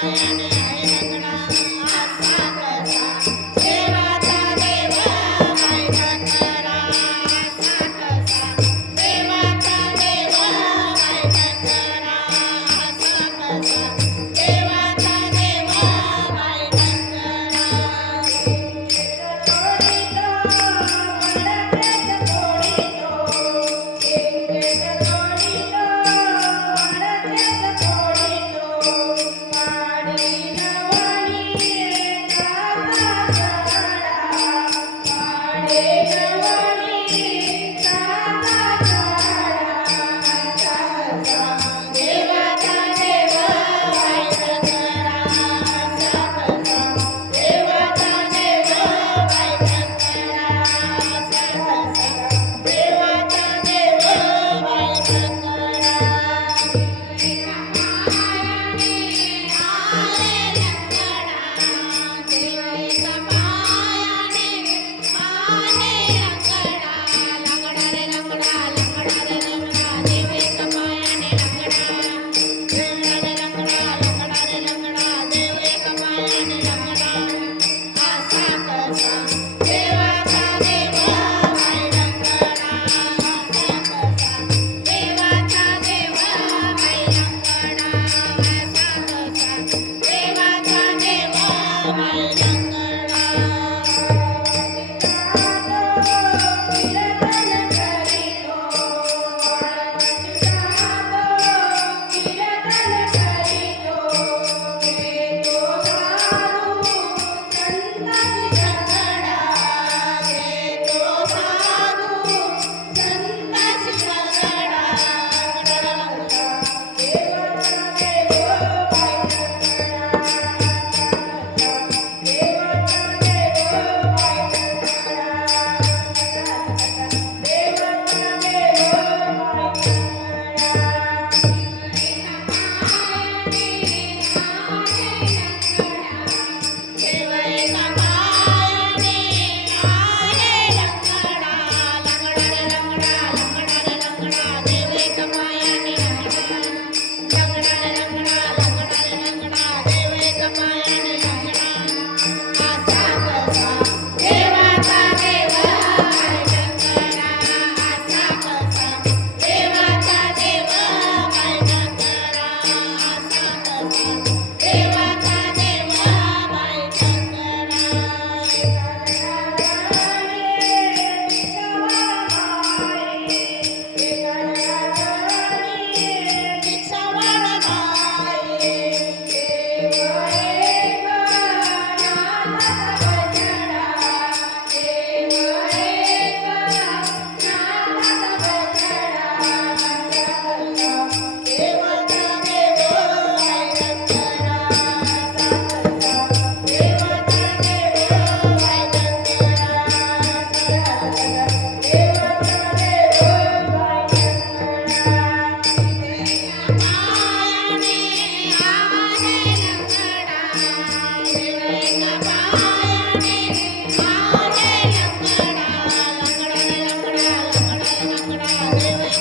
Thank mm -hmm. you. Thank you.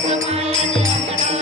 Thank you.